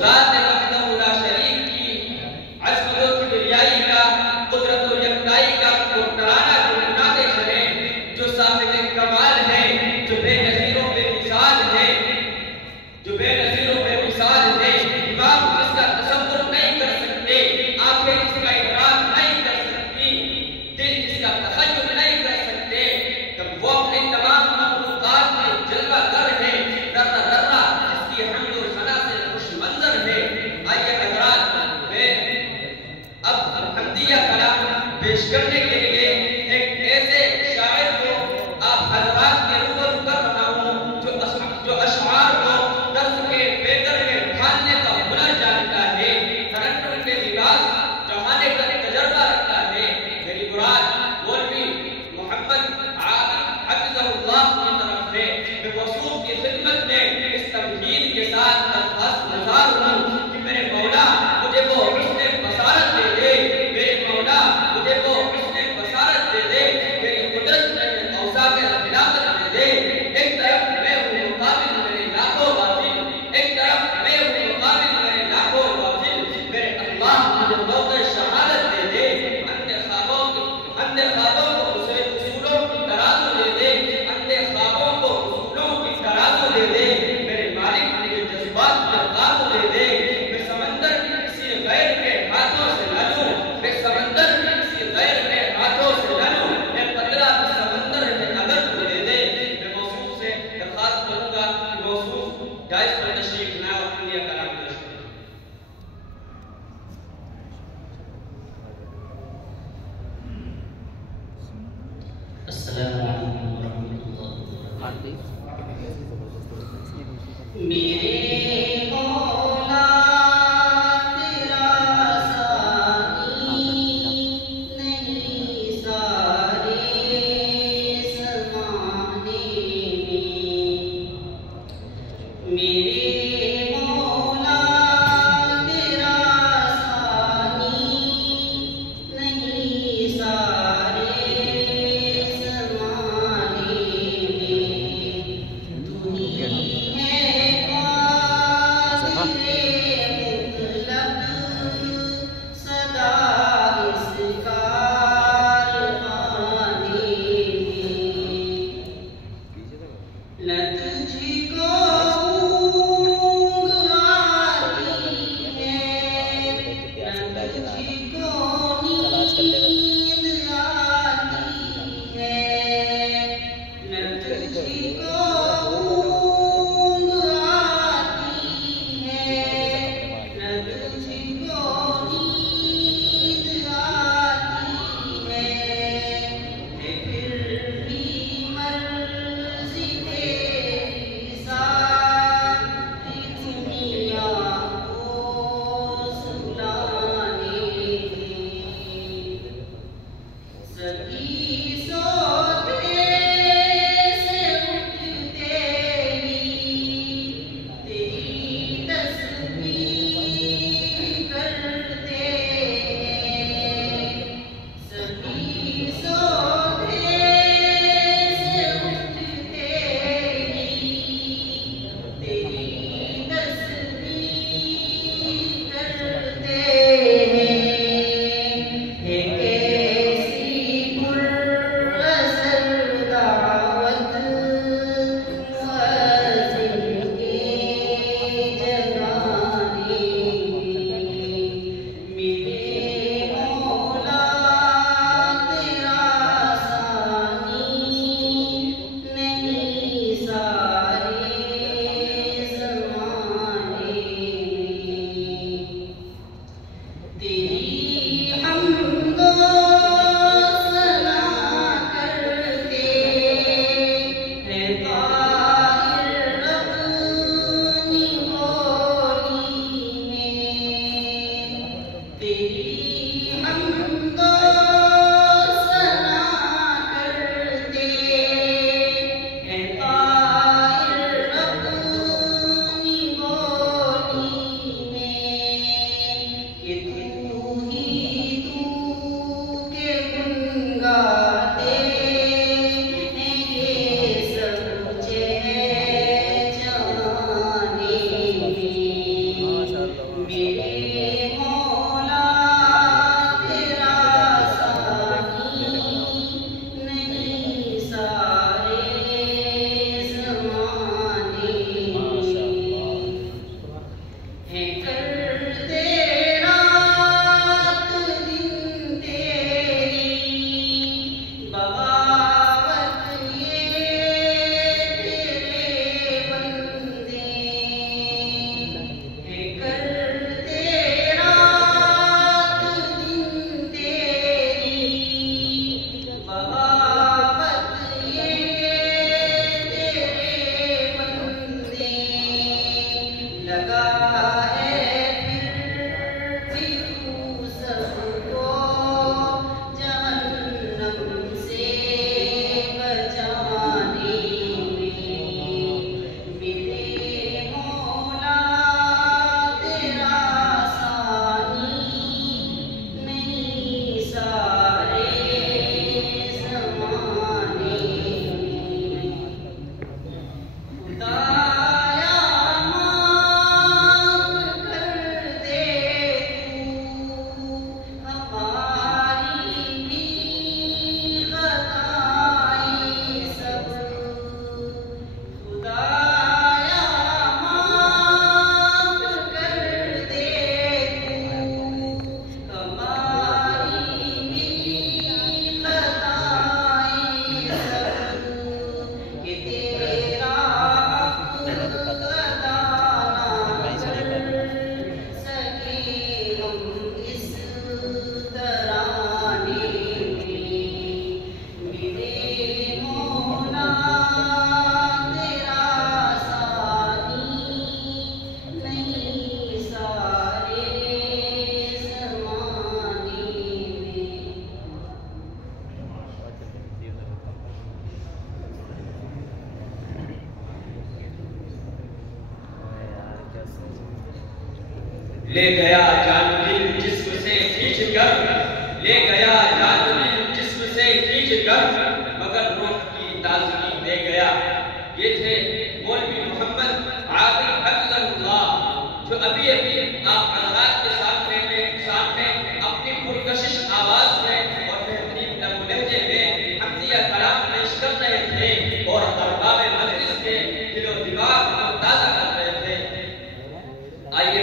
ज़ात वहदहू ला शरीक की अज़मत व किबरियाई का, कुदरत व यकताई का वो तराना गुनगुनाते चले, जो साहिब कमाल है, जो बेनज़ीरों बेमिसाल है, जो बेनज़ीरों बेमिसाल है। दिमाग जिसका तसव्वुर नहीं कर सकते, आंखें जिसका इदराक नहीं कर सकती, दिल जिसका तख़य्युल नहीं कर सकते, तब वो अपने तमाम मखलूक़ात में जलवागर है, ज़र्रा ज़र्रा जिसकी हम्द व सना से खुश मंज़र है। ले गया जान दिल जिस्म से खींच कर, ले गया जान दिल जिस्म से खींच कर, मगर रूह की ताजगी दे गया। ये थे मौलवी मोहम्मद आबिद हफिज़हुल्लाह, जो अभी आप हज़रात के सामने अपनी पुरकशिश आवाज में और बेहतरीन लहजे में हम्दिया कलाम पेश कर रहे थे और अरबाब मजलिस के दिलो दिमाग को ताज़ा कर रहे थे। आइए